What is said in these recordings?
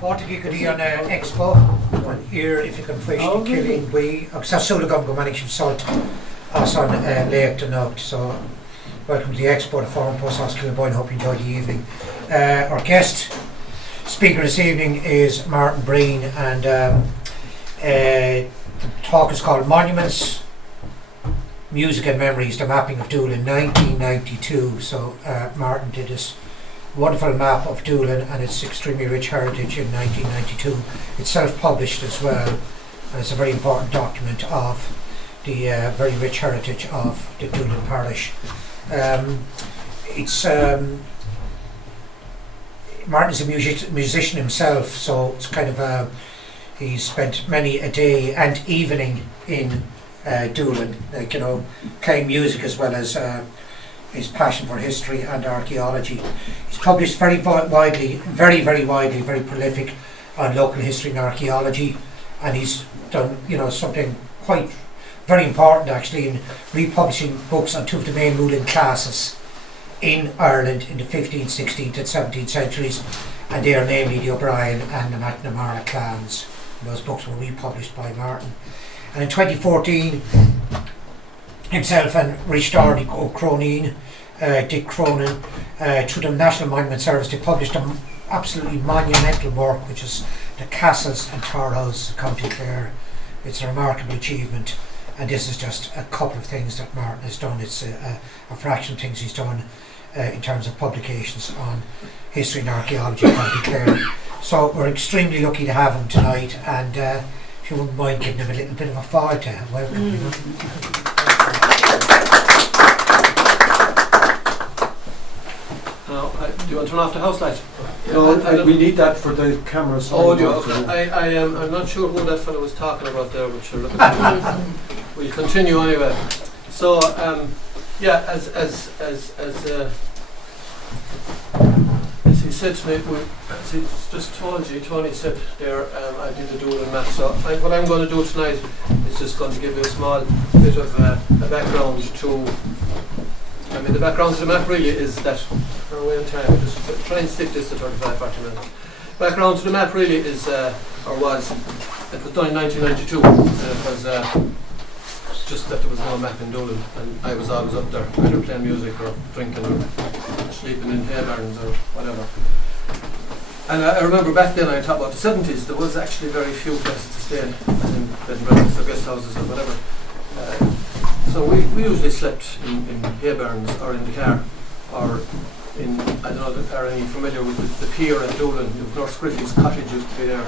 Forty on X-PO, and here if you can fish the Killinaboy, or Sassula go manage of salt, us on Lake to Note. So, welcome to the X-PO, the former Post Office Killinaboy, and hope you enjoyed the evening. Our guest speaker this evening is Martin Breen, and the talk is called Monuments, Music and Memories, the Mapping of Doolin, 1992. So, Martin did this wonderful map of Doolin and its extremely rich heritage in 1992. It's self-published as well, and it's a very important document of the very rich heritage of the Doolin parish. Martin's a musician himself, so it's kind of he's spent many a day and evening in Doolin, like, you know, playing music as well as his passion for history and archaeology. He's published very widely, very prolific on local history and archaeology, and he's done, you know, something quite very important actually in republishing books on two of the main ruling classes in Ireland in the 15th, 16th and 17th centuries, and they are namely the O'Brien and the McNamara clans. And those books were republished by Martin. And in 2014, himself and Richard O'Croneen, Dick Cronin, through the National Monument Service, they published an absolutely monumental work, which is the Castles and Tower Houses of County Clare. It's a remarkable achievement, and this is just a couple of things that Martin has done. It's a fraction of things he's done in terms of publications on history and archaeology of County Clare. So we're extremely lucky to have him tonight, and if you wouldn't mind giving him a little bit of a fall to welcome him. Do you want to turn off the house light? No, we need that for the camera. Oh, do you? Okay. I'm not sure who that fellow was talking about there, but sure, look at we'll continue anyway. So, yeah, as he said to me, as he just told you, Tony said there, I did the Doolin map. So what I'm going to do tonight is just going to give you a small bit of a background to. I mean, the background to the map really is that, we're way on time, just try and stick this to 35-40 minutes. Background to the map really is, it was done in 1992, it was just that there was no map in Doolin, and I was always up there, either playing music or drinking or sleeping in hay barns or whatever. And I remember back then, I talk about the 70s, there was actually very few places to stay in, bed and breakfast or guest houses or whatever. So we usually slept in hay barns or in the car, or in, I don't know, are any familiar with the pier at Doolin? Nurse Griffith's cottage used to be there,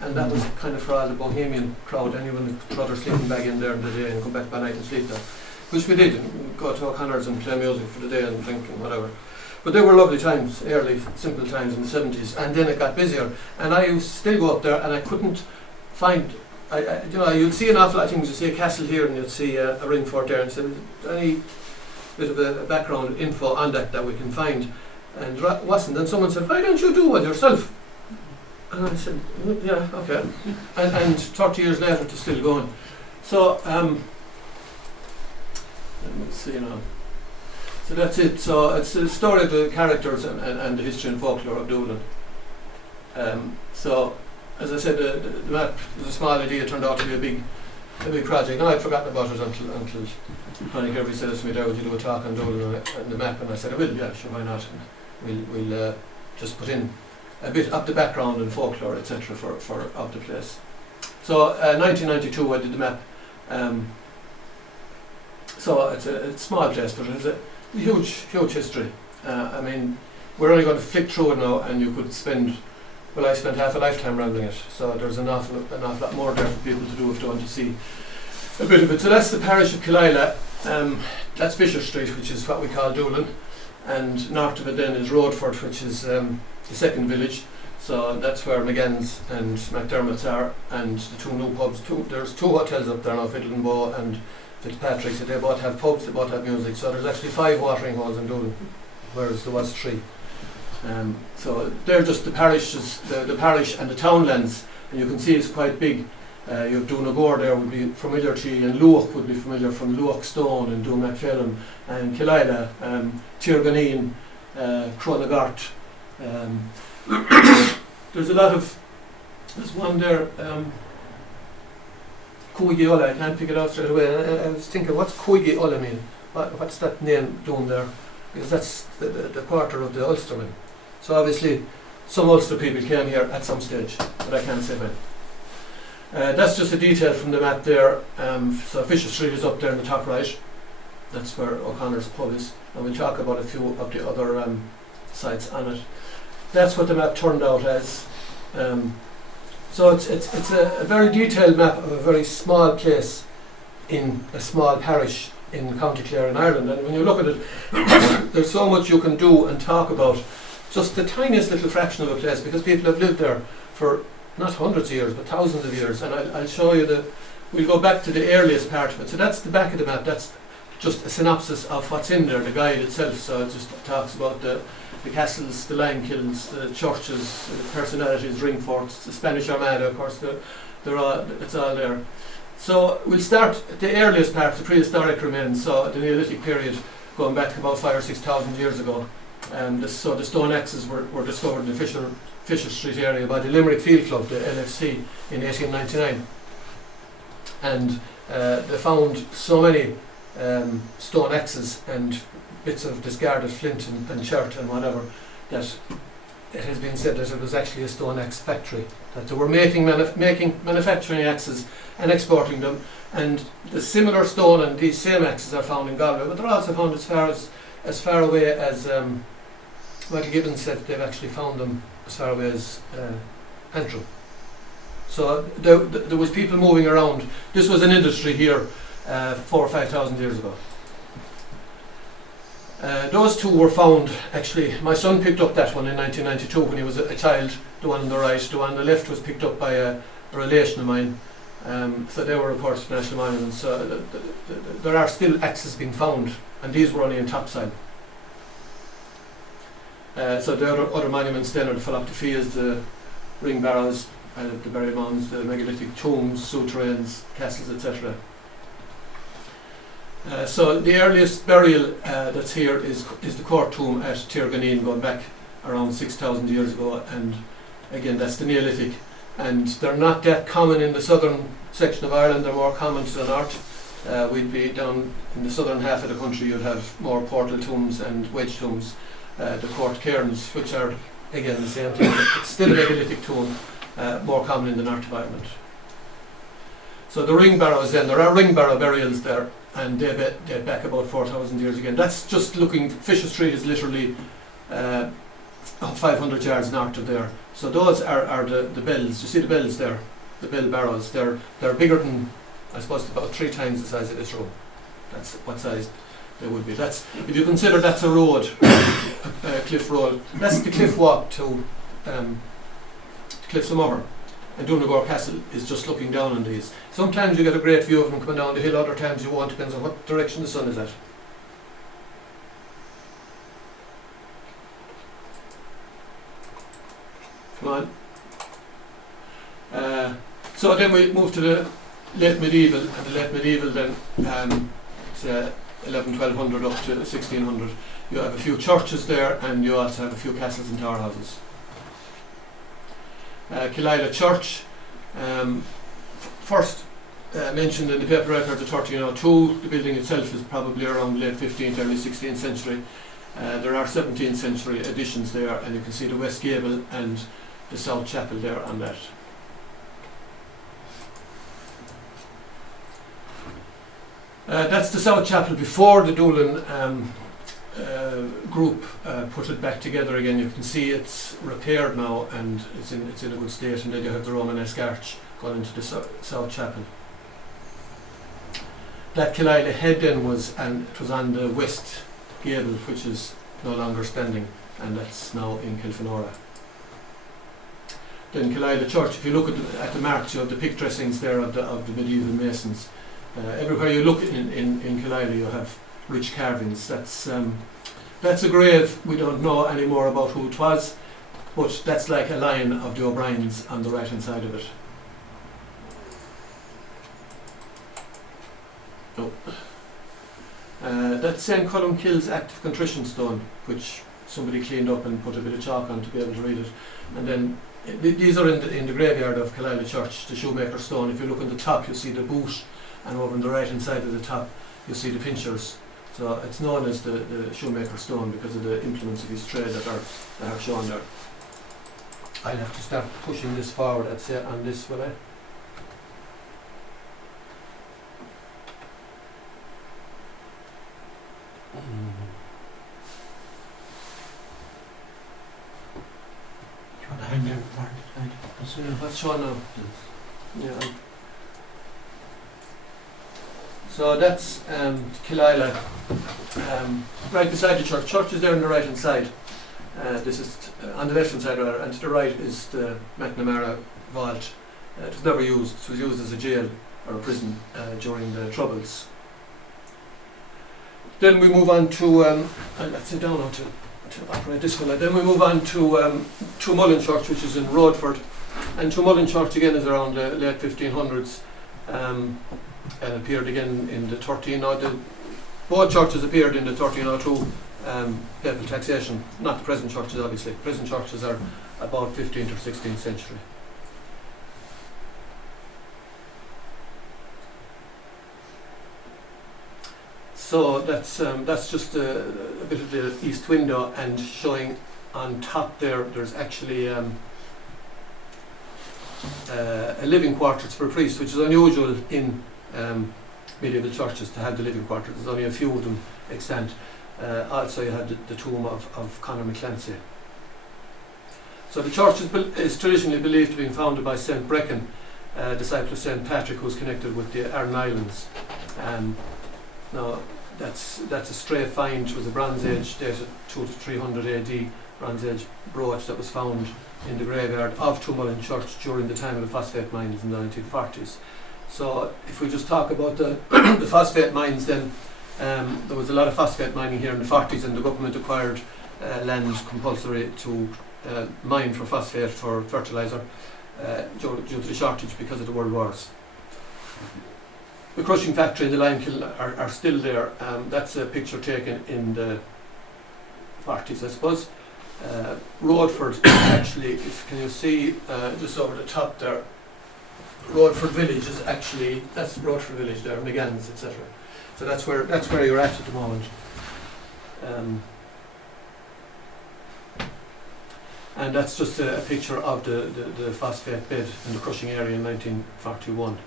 and that was kind of for all the bohemian crowd, anyone who could throw their sleeping bag in there in the day and come back by night and sleep there, which we did, and we'd go to O'Connor's and play music for the day and drink and whatever. But they were lovely times, early, simple times in the 70s, and then it got busier, and I used to still go up there, and I couldn't find, you know, you'd see an awful lot of things. You'd see a castle here, and you'd see a ring fort there, and so any bit of a background info on that we can find, and wasn't. And someone said, "Why don't you do one yourself?" And I said, "Yeah, okay." And 30 years later, it's still going. So let's see now. So that's it. So it's the story of the characters and the history and folklore of Doolin. So, as I said, the map was a small idea. It turned out to be a big project. Now I'd forgotten about it until Connie Kirby said it to me there, would you do a talk on Doolin and the map? And I said, I will, yeah, sure, why not? And we'll just put in a bit of the background and folklore, etc. for of the place. So 1992 I did the map. So it's a small place, but it's a huge history. I mean, we're only going to flick through it now, and you could spend, well, I spent half a lifetime rambling it, so there's an awful lot more there for people to do if they want to see a bit of it. So that's the parish of Killila, that's Fisher Street, which is what we call Doolin, and north of it then is Roadford, which is the second village. So that's where McGann's and McDermott's are, and the two new pubs. There's two hotels up there now, Fiddle and Bow and Fitzpatrick's. So they both have pubs, they both have music. So there's actually 5 watering holes in Doolin, whereas there was 3. So they're just the parishes, the parish and the townlands, and you can see it's quite big. You have Doonagore there would be familiar to you, and Luach would be familiar from Luach Stone and Doonmacphelim, and Killila, Tirganeen, Cronagart, there's a lot of, there's one there, Cuigi Ola, I can't pick it out straight away. I was thinking, what's Cuigi Ola mean? What's that name doing there? Because that's the quarter of the Ulstermen. So obviously, some Ulster people came here at some stage, but I can't say when. That's just a detail from the map there. So Fisher Street is up there in the top right. That's where O'Connor's pub is. And we'll talk about a few of the other sites on it. That's what the map turned out as. So it's a very detailed map of a very small place in a small parish in County Clare in Ireland. And when you look at it, there's so much you can do and talk about just the tiniest little fraction of a place, because people have lived there for not hundreds of years but thousands of years. And I'll show you we'll go back to the earliest part of it. So that's the back of the map. That's just a synopsis of what's in there, the guide itself. So it just talks about the castles, the lime kilns, the churches, the personalities, ring forts, the Spanish Armada, of course, it's all there. So we'll start at the earliest part, the prehistoric remains, so the Neolithic period, going back about 5,000 or 6,000 years ago. So the stone axes were discovered in the Fisher Street area by the Limerick Field Club, the LFC, in 1899. And they found so many stone axes and bits of discarded flint and chert and whatever, that it has been said that it was actually a stone axe factory, that they were manufacturing axes and exporting them. And the similar stone and these same axes are found in Galway, but they're also found as far away as Michael Gibbons said they've actually found them as far away as Antrim. So there was people moving around. This was an industry here 4,000 or 5,000 years ago. Those two were found, actually, my son picked up that one in 1992 when he was a child, the one on the right. The one on the left was picked up by a relation of mine, so they were reported to National Monuments. So there are still axes being found, and these were only in topside. So the other monuments then are the Philoptophias, the ring barrows, the burial mounds, the megalithic tombs, souterrains, castles, etc. So the earliest burial that's here is the court tomb at Tirganeen, going back around 6,000 years ago, and again that's the Neolithic. And they're not that common in the southern section of Ireland, they're more common to the north. We'd be down in the southern half of the country, you'd have more portal tombs and wedge tombs, the court cairns, which are again the same thing. It's still a megalithic tomb, more common in the north of Ireland. So the ring barrows then, there are ring barrow burials there, and they date back about 4,000 years again. That's just looking, Fisher Street is literally 500 yards north of there. So those are the bells. You see the bells there, the bell barrows. They're bigger than, I suppose, about 3 times the size of this road. That's what size they would be. That's, if you consider that's a road, a cliff road, that's the cliff walk to Cliffs of Moher. And Donegal Castle is just looking down on these. Sometimes you get a great view of them coming down the hill, other times you won't, depends on what direction the sun is at. Come on. So then we move to the late medieval, and the late medieval then, say 1100, 1200 up to 1600. You have a few churches there, and you also have a few castles and tower houses. Killila Church, first mentioned in the paper records of 1302. The building itself is probably around late 15th, early 16th century. There are 17th century additions there, and you can see the west gable and the south chapel there on that. That's the south chapel before the Doolin group put it back together again. You can see it's repaired now and it's in a good state, and then you have the Romanesque arch going into the south chapel. That Killila head then was on the west gable, which is no longer standing, and that's now in Kilfenora. Then Killila Church, if you look at the marks, you have the pick dressings there of the medieval masons. Everywhere you look in Killila you have rich carvings. That's a grave we don't know any more about who it was, but that's like a line of the O'Briens on the right hand side of it. No. That's St. Columkill's active contrition stone, which somebody cleaned up and put a bit of chalk on to be able to read it. And then these are in the graveyard of Killinaboy Church, the shoemaker's stone. If you look on the top, you'll see the boot, and over on the right hand side of the top, you'll see the pinchers. So it's known as the shoemaker's stone because of the implements of his trade that are shown there. I'll have to start pushing this forward, I'd say, on this, will I? You want to hang there, Martin? What's shown now? Yeah. So that's Killinaboy, right beside the church. Church is there on the right hand side. This is on the left hand side rather, and to the right is the McNamara vault. It was never used. It was used as a jail or a prison during the Troubles. Then we move on to let's sit down now to operate this one. Then we move on to Mullen Church, which is in Rodford, and Mullen Church again is around the late 1500s. And appeared again in the 1302. Both churches appeared in the 1302 papal taxation. Not the present churches, obviously. Present churches are about 15th or 16th century. So that's just a bit of the east window, and showing on top there. There's actually a living quarters for a priest, which is unusual in medieval churches to have the living quarters. There's only a few of them extant. Also you had the tomb of Conor McClancy. So the church is traditionally believed to have been founded by St. Brecon, disciple of St. Patrick, who was connected with the Aran Islands. Now that's a stray find. It was a Bronze Age, dated 200 to 300 AD, Bronze Age brooch that was found in the graveyard of Mullen Church during the time of the phosphate mines in the 1940s. So if we just talk about the phosphate mines, then there was a lot of phosphate mining here in the 40s, and the government acquired land compulsory to mine for phosphate for fertiliser due to the shortage because of the world wars. The crushing factory and the lime kiln are still there. That's a picture taken in the 40s, I suppose. Rodford actually, can you see just over the top there? Rodford village is actually, that's Rodford village there, McGann's, etc. So that's where you're at the moment. And that's just a picture of the phosphate bed in the crushing area in 1941.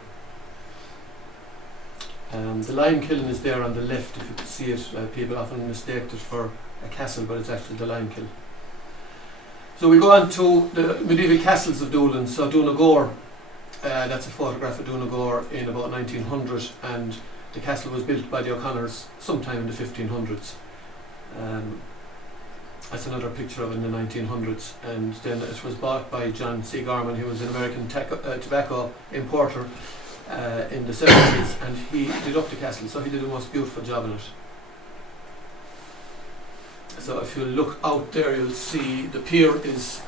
The lime kiln is there on the left, if you can see it. People often mistake it for a castle, but it's actually the lime kiln. So we go on to the medieval castles of Doolin. So Donegal, that's a photograph of Donegal in about 1900, and the castle was built by the O'Connors sometime in the 1500s. That's another picture of it in the 1900s, and then it was bought by John C. Gorman, who was an American tobacco importer in the 70s, and he did up the castle, so he did the most beautiful job in it. So if you look out there, you'll see the pier is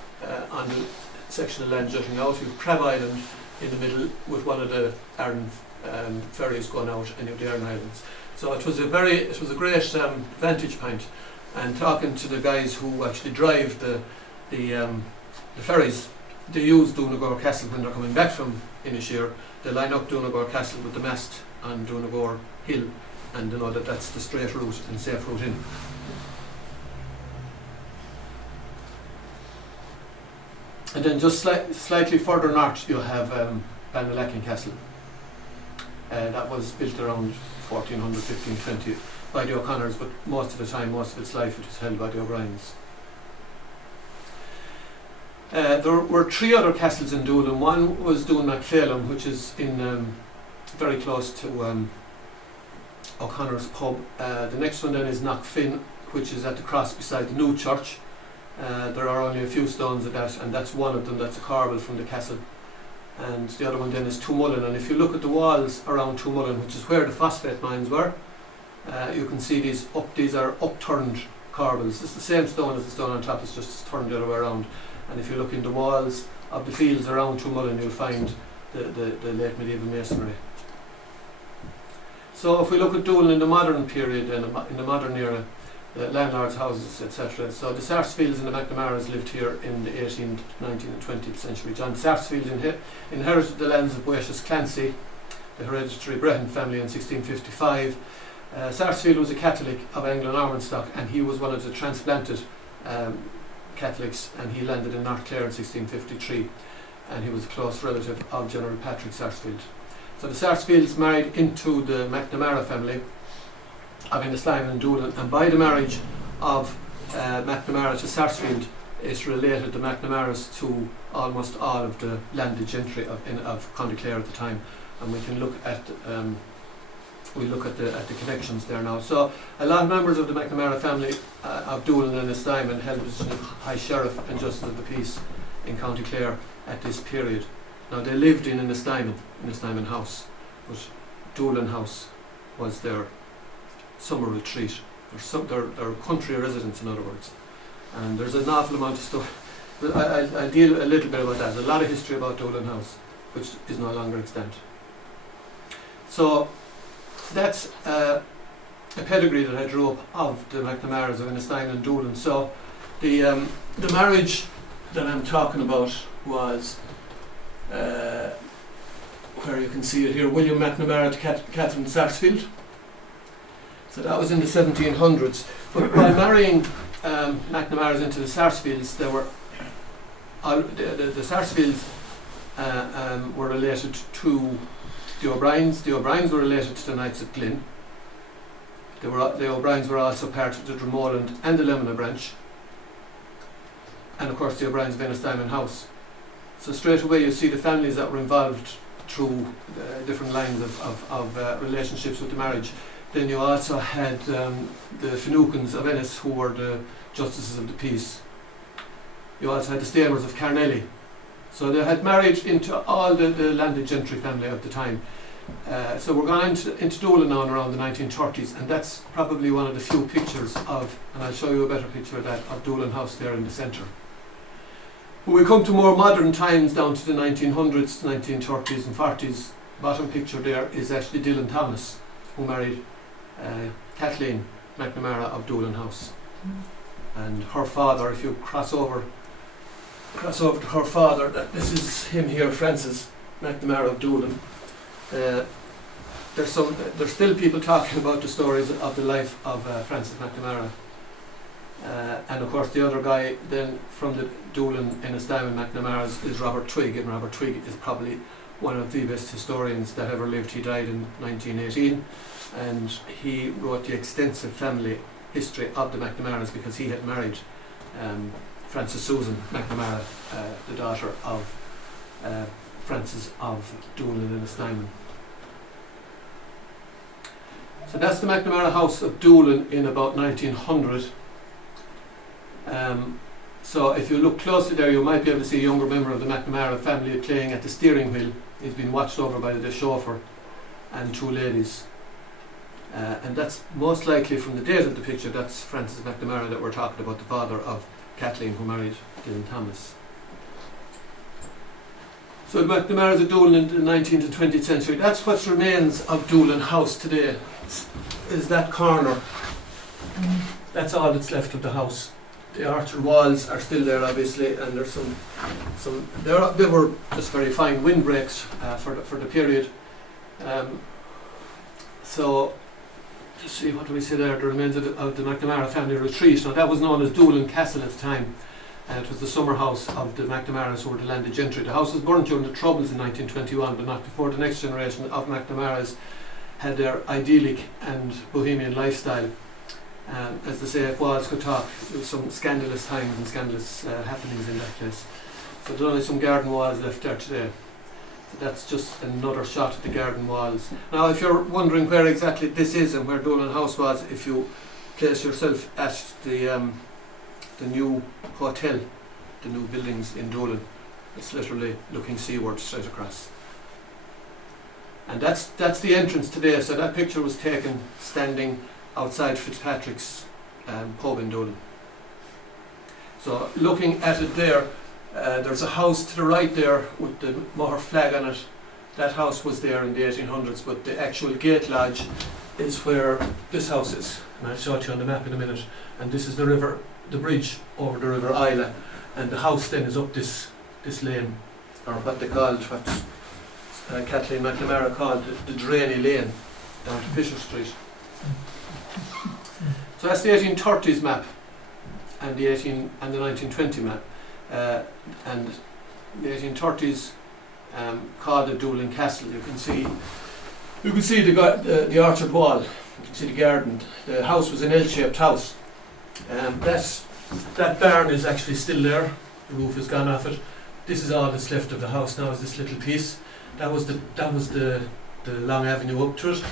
on the section of land jutting out. You've Crab Island in the middle with one of the Aran ferries going out, and you have the Aran Islands. So it was a great vantage point. And talking to the guys who actually drive the ferries, they use Donegal Castle when they're coming back from Inisheer. They line up Donegal Castle with the mast on Donegal Hill, and they know that that's the straight route and safe route in. And then just slightly further north you have Balmalacken Castle. That was built around 1400, 1520 by the O'Connors, but most of its life it was held by the O'Briens. There were three other castles in Doolin. One was Doolin-Macphailum, which is in very close to O'Connor's pub. The next one then is Knockfin, which is at the cross beside the new church. There are only a few stones of that, and that's one of them. That's a corbel from the castle. And the other one then is Mullen. And if you look at the walls around Mullen, which is where the phosphate mines were, you can see these are upturned corbels. It's the same stone as the stone on top, it's just turned the other way around. And if you look in the walls of the fields around Mullen, you'll find the late medieval masonry. So if we look at Doolin in the modern period and in the modern era, the landlords' houses, etc. So the Sarsfields and the McNamaras lived here in the 18th, 19th and 20th century. John Sarsfield inherited the lands of Boetius Clancy, the hereditary Brehon family, in 1655. Sarsfield was a Catholic of Anglo-Norman stock, and he was one of the transplanted Catholics, and he landed in North Clare in 1653, and he was a close relative of General Patrick Sarsfield. So the Sarsfields married into the McNamara family of Innislime and Doolin, and by the marriage of McNamara to Sarsfield, it related the McNamaras to almost all of the landed gentry of County Clare at the time, and we can look at the connections there now. So a lot of members of the McNamara family of Doolin and Innislime held the position of High Sheriff and Justice of the Peace in County Clare at this period. Now they lived in Innislime House, but Doolin House was their summer retreat, their country residence, in other words. And there's an awful amount of stuff. I'll deal a little bit about that. There's a lot of history about Doolin House, which is no longer extant. So that's a pedigree that I drew up of the McNamaras of Innislime and Doolin. So the marriage that I'm talking about was where you can see it here, William McNamara to Catherine Sarsfield. So that was in the 1700s. But by marrying McNamaras into the Sarsfields, they were the Sarsfields were related to the O'Briens. The O'Briens were related to the Knights of Glyn. The O'Briens were also part of the Drummond and the Lemona branch, and of course the O'Briens of Innislime House. So straight away you see the families that were involved through different lines of relationships with the marriage. Then you also had the Finukins of Ennis, who were the Justices of the Peace. You also had the Stainers of Carnelly. So they had marriage into all the landed gentry family of the time. So we're going into Doolin now in around the 1930s, and that's probably one of the few pictures of, and I'll show you a better picture of that, of Doolin House there in the centre. When we come to more modern times, down to the 1900s, 1930s and 40s, bottom picture there is actually Dylan Thomas, who married Kathleen McNamara of Doolin House. And her father, if you cross over to her father, this is him here, Francis McNamara of Doolin. There's still people talking about the stories of the life of Francis McNamara. And of course the other guy then from the Doolin Innislime McNamara's is Robert Twigg, and Robert Twigg is probably one of the best historians that ever lived. He died in 1918, and he wrote the extensive family history of the McNamaras because he had married Frances Susan McNamara, the daughter of Francis of Doolin and Innislime. So that's the McNamara House of Doolin in about 1900. So if you look closely there, you might be able to see a younger member of the McNamara family playing at the steering wheel. He's been watched over by the chauffeur and two ladies. And that's most likely from the date of the picture, that's Francis McNamara that we're talking about, the father of Kathleen, who married Dylan Thomas. So the McNamaras of Doolin in the 19th and 20th century, that's what remains of Doolin House today, is that corner. That's all that's left of the house. The archer walls are still there, obviously, and there's they were just very fine windbreaks for the period. So, just see, what do we say there? The remains of the McNamara family retreat. Now that was known as Doolin Castle at the time. It was the summer house of the McNamaras, who were the landed gentry. The house was burnt during the Troubles in 1921, but not before the next generation of McNamaras had their idyllic and bohemian lifestyle. As they say, if walls could talk, there was some scandalous times and scandalous happenings in that place. So there's only some garden walls left there today. So that's just another shot at the garden walls. Now if you're wondering where exactly this is and where Doolin House was, if you place yourself at the new hotel, the new buildings in Doolin, it's literally looking seaward straight across. And that's the entrance today. So that picture was taken standing outside Fitzpatrick's pub in Doolin. So looking at it there, there's a house to the right there with the Moher flag on it. That house was there in the 1800s, but the actual gate lodge is where this house is, and I'll show it to you on the map in a minute. And this is the river, the bridge over the River Isla, and the house then is up this lane, or what they called, what Kathleen McNamara called the Drainy Lane, down to Fisher Street. So that's the 1830s map, and the 1920 map, and the 1830s called it Doolin Castle. You can see the orchard wall. You can see the garden. The house was an L-shaped house. That barn is actually still there. The roof has gone off it. This is all that's left of the house now. Is this little piece? That was the long avenue up to it.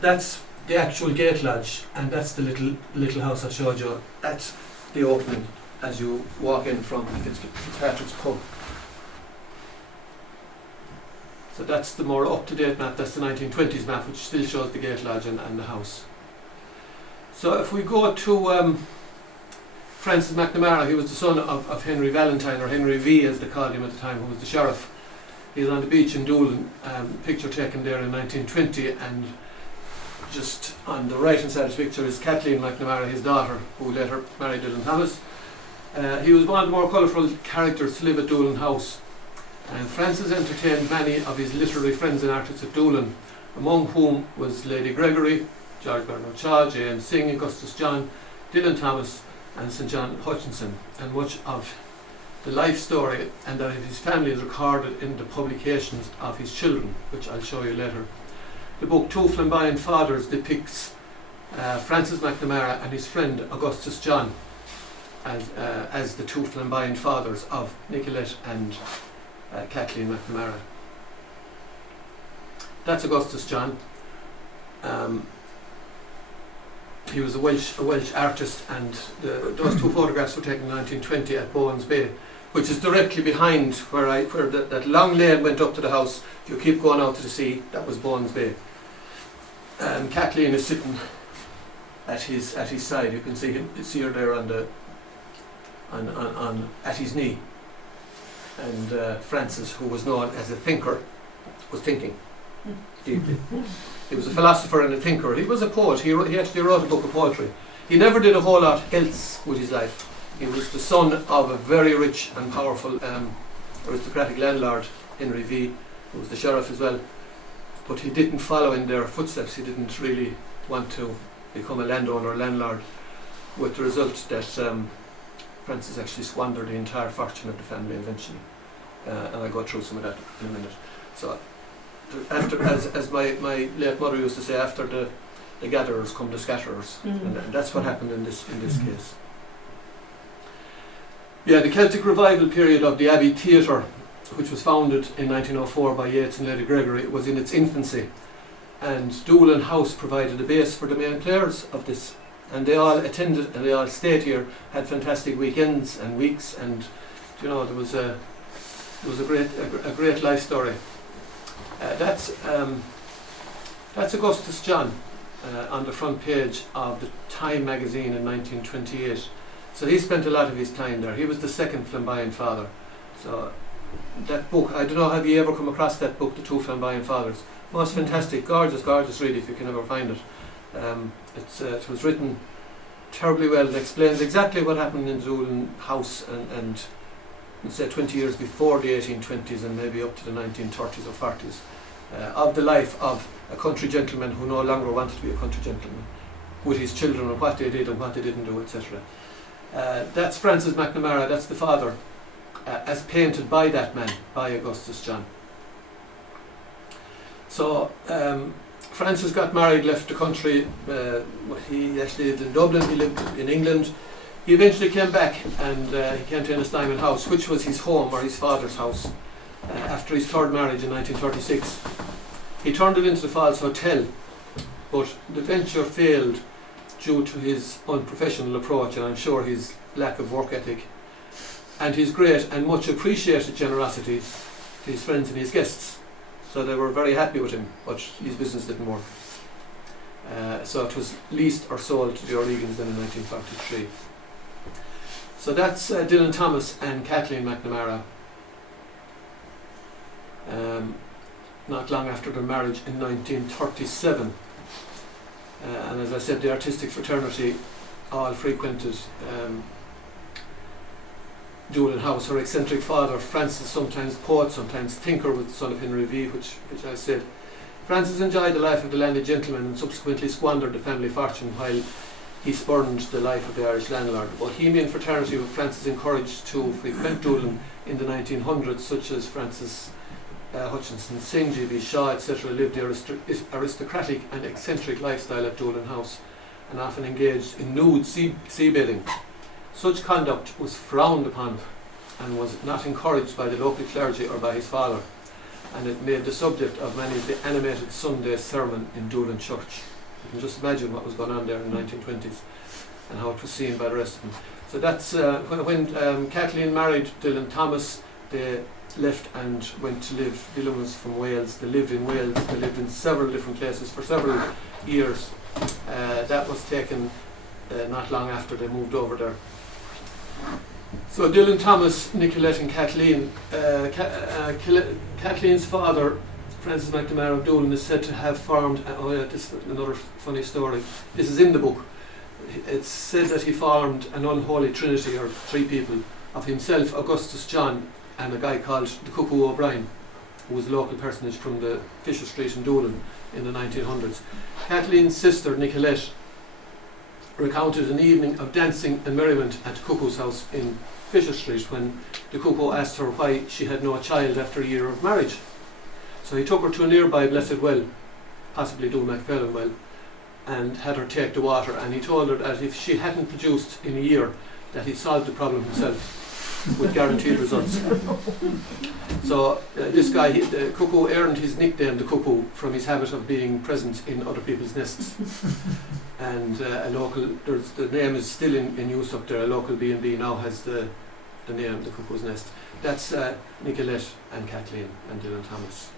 That's the actual gate lodge, and that's the little house I showed you. That's the opening as you walk in from Fitzpatrick's pub. So that's the more up-to-date map. That's the 1920s map, which still shows the gate lodge and the house. So if we go to Francis McNamara, he was the son of Henry Valentine, or Henry V as they called him at the time, who was the sheriff. He was on the beach in Doolin, picture taken there in 1920, and just on the right hand side of the picture is Kathleen McNamara, his daughter, who later married Dylan Thomas. He was one of the more colourful characters to live at Doolin House. And Francis entertained many of his literary friends and artists at Doolin, among whom was Lady Gregory, George Bernard Shaw, J.M. Synge, Augustus John, Dylan Thomas and St John Hutchinson. And much of the life story and that of his family is recorded in the publications of his children, which I'll show you later. The book Two Flamboyant Fathers depicts Francis McNamara and his friend Augustus John as the two flamboyant fathers of Nicolette and Kathleen McNamara. That's Augustus John. He was a Welsh artist, and those two photographs were taken in 1920 at Bowen's Bay, which is directly behind where that long lane went up to the house. If you keep going out to the sea, that was Bowen's Bay. And Kathleen is sitting at his side. You can see her there at his knee. And Francis, who was known as a thinker, was thinking deeply. He was a philosopher and a thinker. He was a poet. He actually wrote a book of poetry. He never did a whole lot else with his life. He was the son of a very rich and powerful aristocratic landlord, Henry V, who was the sheriff as well. But he didn't follow in their footsteps. He didn't really want to become a landowner or landlord, with the result that Francis actually squandered the entire fortune of the family eventually. And I'll go through some of that in a minute. So, after, as my late mother used to say, after the gatherers come the scatterers, and that's what happened in this case. Yeah, the Celtic Revival period of the Abbey Theatre, which was founded in 1904 by Yeats and Lady Gregory, was in its infancy, and Doolin House provided a base for the main players of this, and they all attended and they all stayed here, had fantastic weekends and weeks, and you know, there was a great life story. That's Augustus John on the front page of the Time magazine in 1928. So he spent a lot of his time there. He was the second flamboyant father. So that book, I don't know, have you ever come across that book, The Two Flamboyant Fathers? Most fantastic, gorgeous read if you can ever find it. It was written terribly well and explains exactly what happened in the Doolin house and say 20 years before the 1820s and maybe up to the 1930s or 40s, of the life of a country gentleman who no longer wanted to be a country gentleman, with his children and what they did and what they didn't do, etc. That's Francis McNamara, that's the father, as painted by that man, by Augustus John. So Francis got married, left the country. He actually lived in Dublin, he lived in England. He eventually came back and he came to Ennistimon House, which was his home, or his father's house, after his third marriage in 1936. He turned it into the Falls Hotel, but the venture failed due to his unprofessional approach, and I'm sure his lack of work ethic, and his great and much appreciated generosity to his friends and his guests. So they were very happy with him, but his business didn't work. So it was leased or sold to the O'Regans then in 1943. So that's Dylan Thomas and Kathleen McNamara, not long after their marriage in 1937. And as I said, the artistic fraternity all frequented Doolin House. Her eccentric father, Francis, sometimes poet, sometimes thinker, with the son of Henry V, which I said. Francis enjoyed the life of the landed gentleman and subsequently squandered the family fortune while he spurned the life of the Irish landlord. The Bohemian fraternity with Francis encouraged to frequent Doolin in the 1900s, such as Francis Hutchinson, Singh, G.B. Shaw, etc., lived the aristocratic and eccentric lifestyle at Doolin House and often engaged in nude sea bathing. Such conduct was frowned upon and was not encouraged by the local clergy or by his father, and it made the subject of many of the animated Sunday sermon in Doolin Church. You can just imagine what was going on there in the 1920s and how it was seen by the rest of them. So that's when Kathleen married Dylan Thomas, they left and went to live. Dylan was from Wales. They lived in Wales. They lived in several different places for several years. That was taken not long after they moved over there. So Dylan Thomas, Nicolette and Kathleen. Kathleen's father, Francis McNamara of Doolin, is said to have formed, this is another funny story, this is in the book. It's said that he formed an unholy trinity, or three people, of himself, Augustus John, and a guy called the Cuckoo O'Brien, who was a local personage from the Fisher Street in Doolin in the 1900s. Kathleen's sister, Nicolette, recounted an evening of dancing and merriment at Cuckoo's house in Fisher Street when the Cuckoo asked her why she had no child after a year of marriage. So he took her to a nearby blessed well, possibly Dool MacFellan well, and had her take the water, and he told her that if she hadn't produced in a year, that he'd solved the problem himself with guaranteed results. So this guy, the Cuckoo, earned his nickname, the Cuckoo, from his habit of being present in other people's nests. And the name is still in use up there. A local B&B now has the name, the Cuckoo's Nest. That's Nicolette and Kathleen and Dylan Thomas.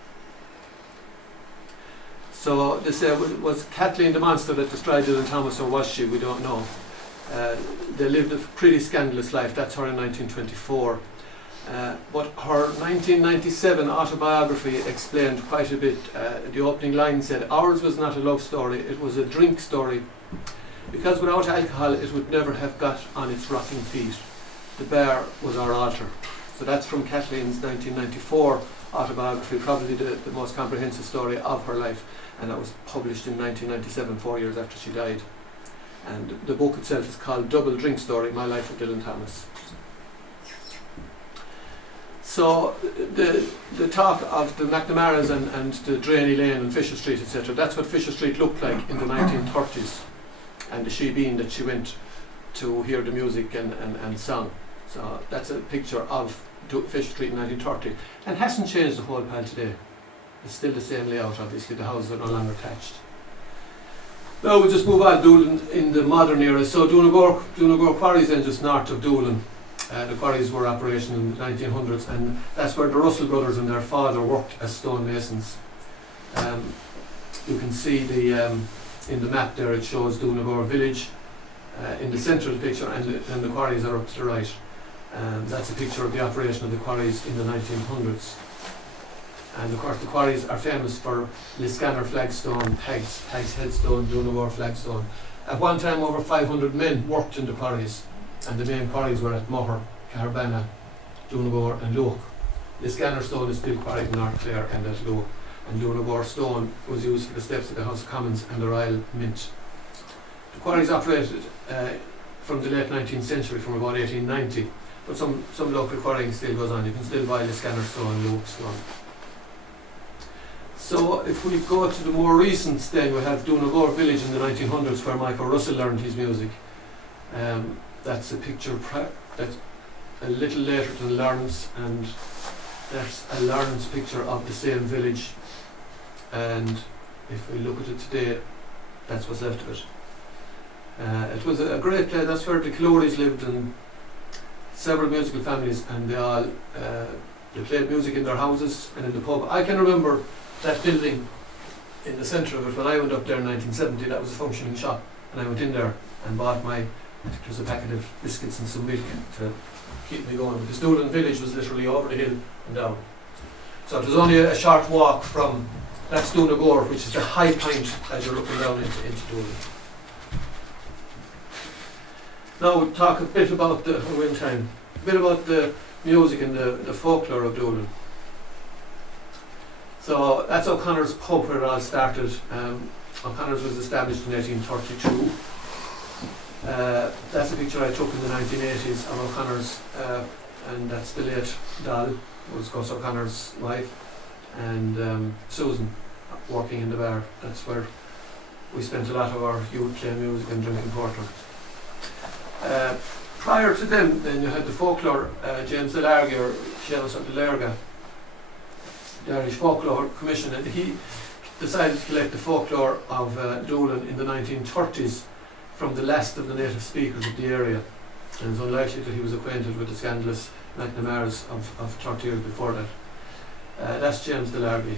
So they say, was Kathleen the monster that destroyed Dylan Thomas, or was she? We don't know. They lived a pretty scandalous life. That's her in 1924. But her 1997 autobiography explained quite a bit. The opening line said, "Ours was not a love story, it was a drink story. Because without alcohol it would never have got on its rocking feet. The bar was our altar." So that's from Kathleen's 1994 autobiography, probably the most comprehensive story of her life. And that was published in 1997, 4 years after she died. And the book itself is called Double Drink Story, My Life with Dylan Thomas. So the talk of the McNamaras and the Drainey Lane and Fisher Street, etc., that's what Fisher Street looked like in the 1930s, and the shebeen that she went to hear the music and song. So that's a picture of Fisher Street in 1930, and hasn't changed the whole pile today. It's still the same layout, obviously. The houses are no longer attached. Now we'll just move on. Doolin in the modern era. So Doonagore Quarries then, just north of Doolin. The quarries were operational in the 1900s, and that's where the Russell brothers and their father worked as stonemasons. You can see in the map there, it shows Doonagore village in the centre of the picture, and the quarries are up to the right. That's a picture of the operation of the quarries in the 1900s. And of course the quarries are famous for Liscannor flagstone, Hagg's headstone, Doonagore flagstone. At one time over 500 men worked in the quarries, and the main quarries were at Moher, Caharbana, Doonagore and Loch. Liscannor stone is still quarried in North Clare and at Loch, and Doonagore stone was used for the steps of the House of Commons and the Royal Mint. The quarries operated from the late 19th century, from about 1890, but some local quarrying still goes on. You can still buy Liscannor stone, Loch stone. So if we go to the more recent, then we have Doonagore village in the 1900s, where Michael Russell learned his music. That's a picture that's a little later than Lawrence, and that's a Lawrence picture of the same village. And if we look at it today, that's what's left of it. It was a great place. That's where the Killourys lived, and several musical families, and they played music in their houses and in the pub. I can remember that building in the centre of it when I went up there in 1970. That was a functioning shop, and I went in there and bought I think it was a packet of biscuits and some milk to keep me going, because Doolin village was literally over the hill and down. So there's only a short walk from, that's Doonagore, which is the high point as you're looking down into Doolin. Now we'll talk a bit about the music and the folklore of Doolin. So that's O'Connor's pub where it all started. O'Connor's was established in 1832. That's a picture I took in the 1980s of O'Connor's, and that's the late Doll, was Gus O'Connor's wife, and Susan working in the bar. That's where we spent a lot of our youth playing music and drinking porter. Prior to them, then you had the folklore, James Delargy, or Seamus Delarga, the Irish Folklore Commission, and he decided to collect the folklore of Doolin in the 1930s from the last of the native speakers of the area. And it's unlikely that he was acquainted with the scandalous McNamara's of 30 years before that. That's James Delargy.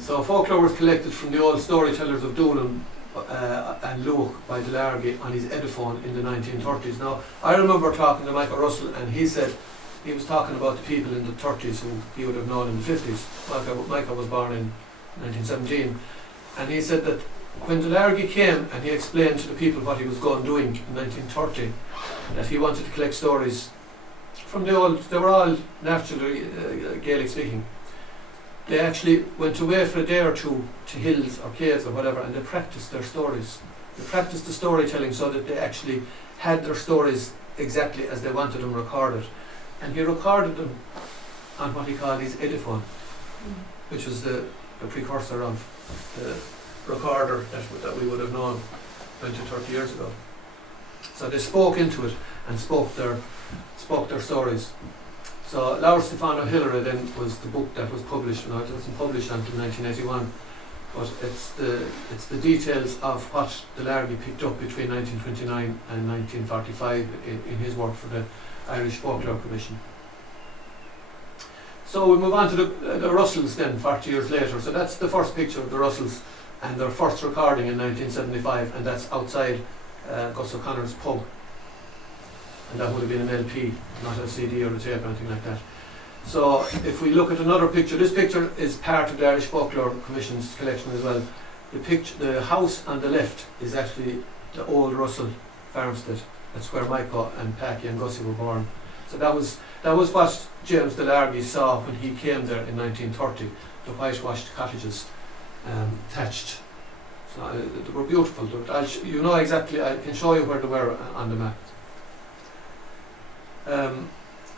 So folklore was collected from the old storytellers of Doolin and Luke by Delargy on his Ediphone in the 1930s. Now, I remember talking to Michael Russell, and he said he was talking about the people in the 30s who he would have known in the 50s. Michael was born in 1917, and he said that when Delargy came and he explained to the people what he was going doing in 1930, that he wanted to collect stories from the old, they were all naturally Gaelic speaking. They actually went away for a day or two to hills or caves or whatever, and they practiced their stories. They practiced the storytelling so that they actually had their stories exactly as they wanted them recorded. And he recorded them on what he called his Ediphone, which was the precursor of the recorder that we would have known 20, 30 years ago. So they spoke into it and spoke their stories. So Laura Stefano Hillary then was the book that was published. Now it wasn't published until 1981, but it's the details of what Delargy picked up between 1929 and 1945 in his work for the Irish Folklore Commission. So we move on to the Russells then, 40 years later. So that's the first picture of the Russells and their first recording in 1975, and that's outside Gus O'Connor's pub. And that would have been an LP, not a CD or a tape or anything like that. So if we look at another picture, this picture is part of the Irish Folklore Commission's collection as well. The house on the left is actually the old Russell farmstead. That's where Michael and Packy and Gussie were born. So that was what James Delargy saw when he came there in 1930. The whitewashed cottages, thatched. So they were beautiful. You know exactly. I can show you where they were on the map.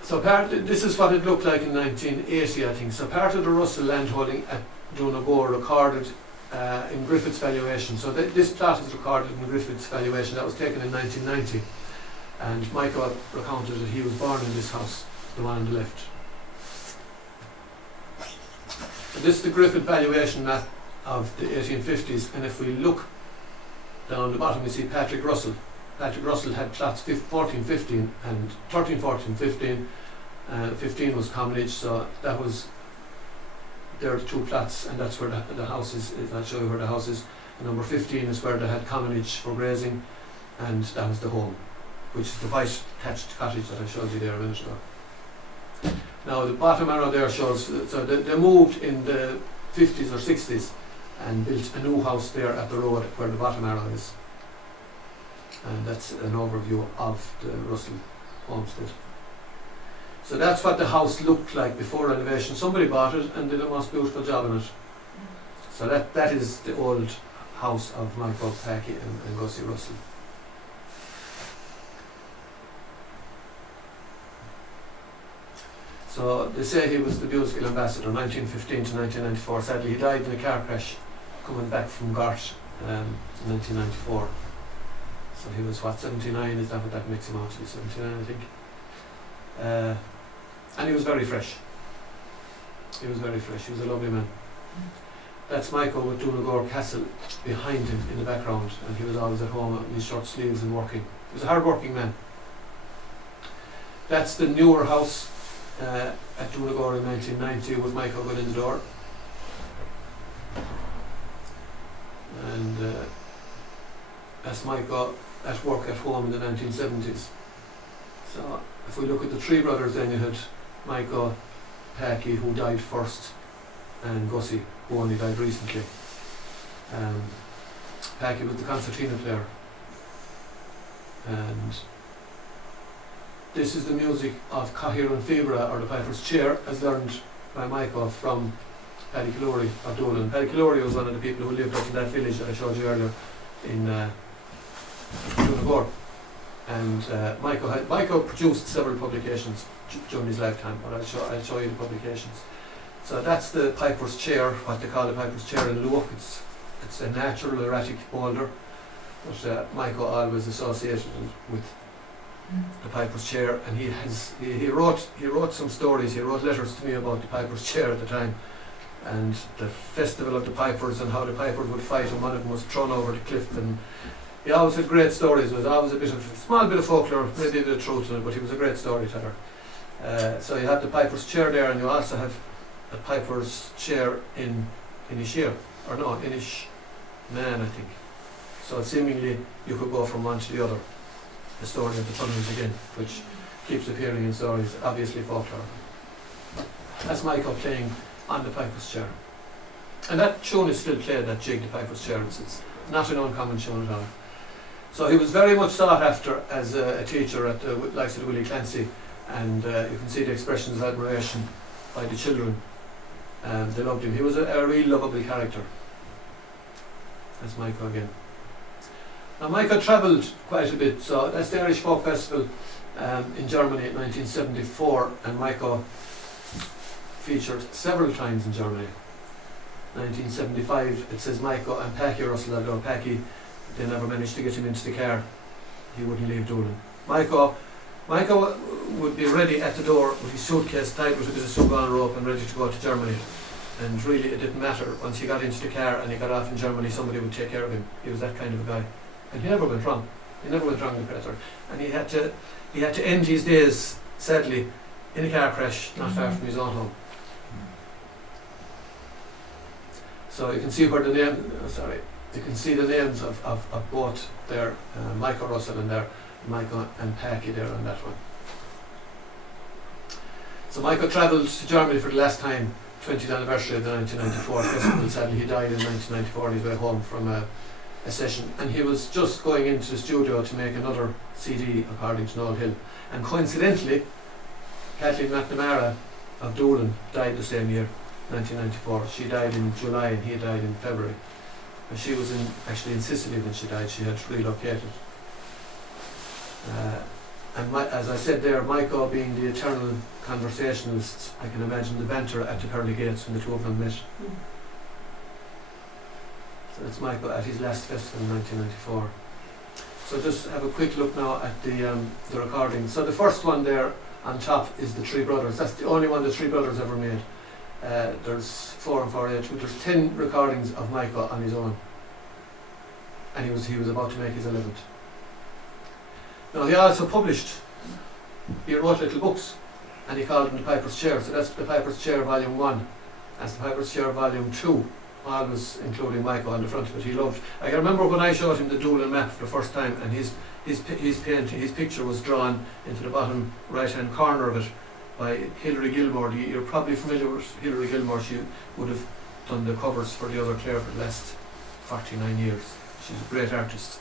So this is what it looked like in 1980, I think. So part of the Russell landholding at Doonagore recorded in Griffith's valuation. So this plot is recorded in Griffith's valuation. That was taken in 1990. And Michael recounted that he was born in this house, the one on the left. So this is the Griffith valuation map of the 1850s. And if we look down the bottom, we see Patrick Russell. Patrick Russell had plots 14, 15 and 13, 14, 15. 15 was commonage, so that was, there are two plots, and that's where the house is. I'll show you where the house is. And number 15 is where they had commonage for grazing, and that was the home, which is the white thatched cottage that I showed you there a minute ago. Now the bottom arrow there shows, so they moved in the 50s or 60s and built a new house there at the road where the bottom arrow is. And that's an overview of the Russell homestead. So that's what the house looked like before renovation. Somebody bought it and did a most beautiful job in it. So that is the old house of Michael Packy and Gussie Russell. So they say he was the musical ambassador 1915 to 1994. Sadly, he died in a car crash coming back from Gort in 1994. So he was, 79? Is that what that makes him out to be? 79, I think. And he was very fresh. He was very fresh. He was a lovely man. That's Michael with Doonagore Castle behind him in the background, and he was always at home in his short sleeves and working. He was a hard-working man. That's the newer house at Doonagore in 1990 with Michael going in the door. And that's Michael at work at home in the 1970s. So if we look at the three brothers, then you had Michael, Packy, who died first, and Gussie, who only died recently. Packy was the concertina player, and this is the music of Cahir and Fibra, or the Piper's Chair, as learned by Michael from Paddy Killory of Doolin. Paddy Killory was one of the people who lived up in that village that I showed you earlier in Killinaboy. And Michael produced several publications during his lifetime, but I'll show you the publications. So that's the Piper's Chair, what they call the Piper's Chair in Luke. It's a natural erratic boulder, but Michael always associated it with the Piper's Chair, and he wrote some stories. He wrote letters to me about the Piper's Chair at the time, and the festival of the pipers, and how the pipers would fight, and one of them was thrown over the cliff. And he always had great stories. It was always a small bit of folklore, maybe a bit of truth in it, but he was a great storyteller. So you have the Piper's Chair there, and you also have a Piper's Chair in Inishir, or no, Inish Man, I think. So seemingly you could go from one to the other. The story of the tunnels again, which keeps appearing in stories, obviously folklore. That's Michael playing on the Piper's Chair. And that tune is still played, that jig, the Piper's Chair. It's not an uncommon tune at all. So he was very much sought after as a teacher at the likes of Willie Clancy, and you can see the expressions of admiration by the children. They loved him. He was a real lovable character. That's Michael again. Now Michael travelled quite a bit, so that's the Irish Folk Festival in Germany in 1974, and Michael featured several times in Germany. 1975, it says Michael and Packy Russell, although Packy, they never managed to get him into the car. He wouldn't leave Doolin. Michael would be ready at the door with his suitcase tied with a bit of sugan rope and ready to go to Germany. And really it didn't matter. Once he got into the car and he got off in Germany, somebody would take care of him. He was that kind of a guy. And he never went wrong. He never went wrong in Predator. And he had to end his days, sadly, in a car crash not far from his own home. So you can see where you can see the names of both there, Michael Russell and there, Michael and Packy there on that one. So Michael travelled to Germany for the last time, 20th anniversary of the 1994 festival. Sadly he died in 1994 on his way home from a session, and he was just going into the studio to make another CD, according to Noel Hill. And coincidentally, Kathleen McNamara of Doolin died the same year, 1994. She died in July and he died in February. And she was actually in Sicily when she died. She had relocated. As I said there, Michael being the eternal conversationalist, I can imagine the banter at the pearly gates when the two of them met. So that's Michael at his last festival in 1994. So just have a quick look now at the recording. So the first one there on top is the Three Brothers. That's the only one the Three Brothers ever made. There's 4 and 4H, but there's 10 recordings of Michael on his own. And he was about to make his 11th. Now he also published, he wrote little books, and he called them the Piper's Chair. So that's the Piper's Chair Volume 1. That's the Piper's Chair Volume 2. Always including Michael on the front of it. He loved. I can remember when I showed him the Doolin map for the first time, and his picture was drawn into the bottom right hand corner of it by Hilary Gilmore. You're probably familiar with Hilary Gilmore. She would have done the covers for the Other Clare for the last 49 years. She's a great artist.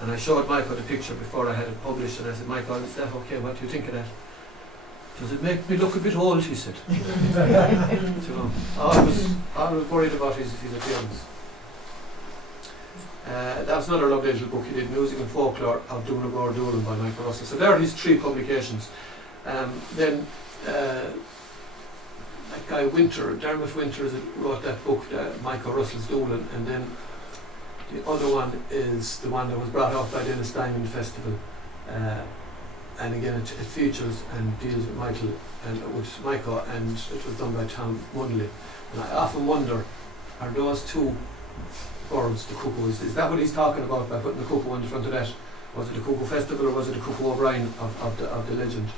And I showed Michael the picture before I had it published, and I said, Michael, is that okay? What do you think of that? Does it make me look a bit old? He said. So, I was worried about his appearance. That's another lovely little book he did, Music and Folklore of Doolin by Michael Russell. So there are his 3 publications. Then that guy Dermot Winter wrote that book, Michael Russell's Doolin, and then the other one is the one that was brought out by Dennis Diamond Festival. And again it features and deals with Michael, and it was done by Tom Munley. And I often wonder, are those 2 birds the cuckoos? Is that what he's talking about by putting the cuckoo on the front of that? Was it the Cuckoo Festival or was it the Cuckoo O'Brien of the legend?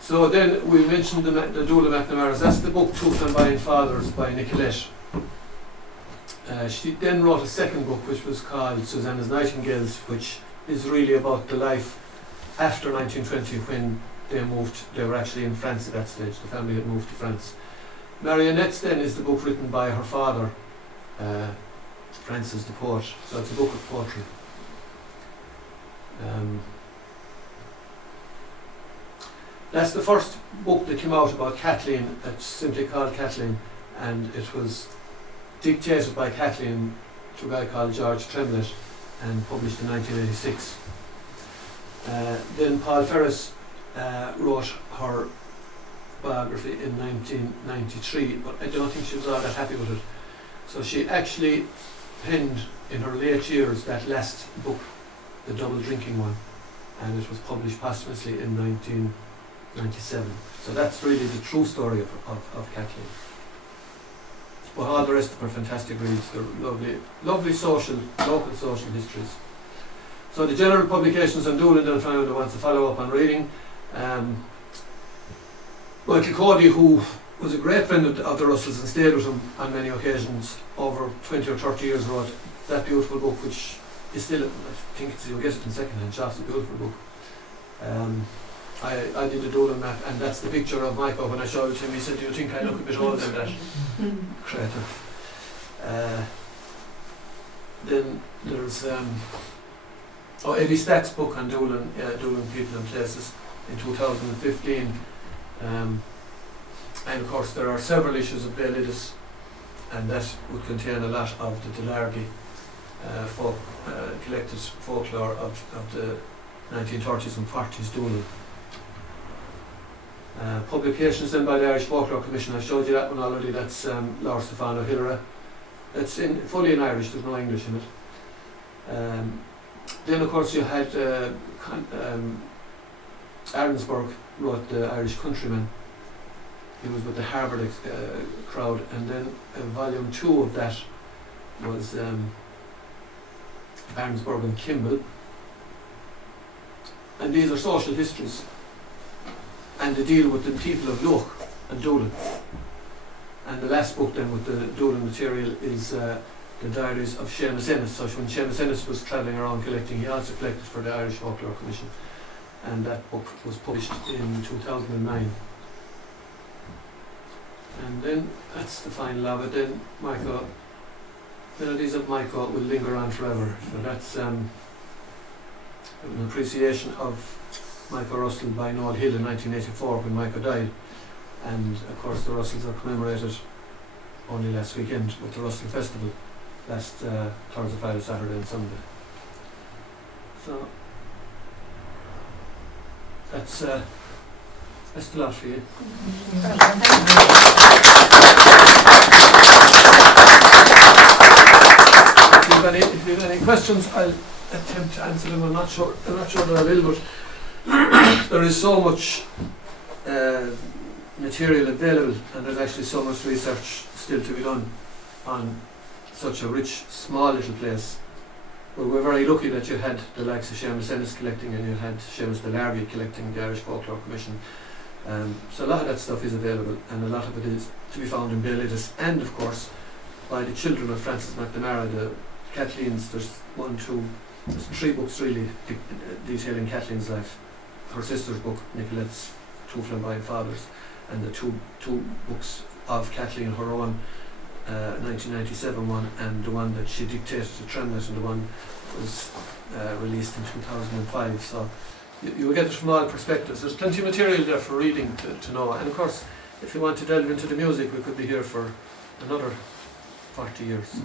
So then we mentioned the Doolin McNamara's. That's the book Tooth and Buying Fathers by Nicolette. She then wrote a second book which was called Susanna's Nightingales, which is really about the life after 1920, when they were actually in France at that stage. The family had moved to France. Marionettes then is the book written by her father, Francis the poet. So it's a book of poetry. That's the first book that came out about Kathleen. It's simply called Kathleen, and it was dictated by Kathleen to a guy called George Tremlett and published in 1986. Then Paul Ferris wrote her biography in 1993, but I don't think she was all that happy with it. So she actually penned in her late years that last book, the double drinking one, and it was published posthumously in 1997. So that's really the true story of Kathleen. But all the rest of them are fantastic reads. They're lovely, local social histories. So the general publications on Doolin, then, if anyone wants to follow up on reading, Michael Cody, who was a great friend of the Russells and stayed with them on many occasions over 20 or 30 years, wrote that beautiful book, which is still, I think you'll get it in second-hand shops, a beautiful book. I did a Doolin map, and that's the picture of Michael. When I showed it to him, he said, "Do you think I look a bit older than that crater?" Then there's Eddie Stack's book on Doolin, Doolin People and Places in 2015. And of course there are several issues of Bailidas, and that would contain a lot of the Delargy collected folklore of the 1930s and 40s Doolin. Publications then by the Irish Folklore Commission. I showed you that one already. That's Laura Stefano Hillera. That's fully in Irish, there's no English in it. Then of course you had Arnsberg wrote the Irish Countryman. He was with the Harvard crowd, and then volume 2 of that was Arnsberg and Kimball. And these are social histories, and they deal with the people of Loch and Doolin. And the last book then with the Doolin material is the Diaries of Seamus Ennis. So when Seamus Ennis was travelling around collecting, he also collected for the Irish Folklore Commission, and that book was published in 2009. And then that's the final of it. Then Michael, Melodies of Michael will linger on forever. So that's an appreciation of Michael Russell by Noel Hill in 1984 when Michael died. And of course the Russells are commemorated only last weekend with the Russell Festival, last Thursday, Friday, Saturday and Sunday. So that's the lot for you. If you have any questions, I'll attempt to answer them. I'm not sure that I will, but there is so much material available, and there's actually so much research still to be done on such a rich, small little place. But we're very lucky that you had the likes of Seamus Ennis collecting, and you had Seamus Delargy collecting, the Irish Folklore Commission. So a lot of that stuff is available, and a lot of it is to be found in Bailidas, and of course by the children of Francis McNamara, the Kathleen's. There's 3 books really detailing Kathleen's life. Her sister's book, Nicolette's Two Flamboyant Fathers, and the two books of Kathleen, her own 1997 one, and the one that she dictated to Tremlett, and the one was released in 2005. So you will get it from all perspectives. There's plenty of material there for reading to know, and of course if you want to delve into the music, we could be here for another 40 years.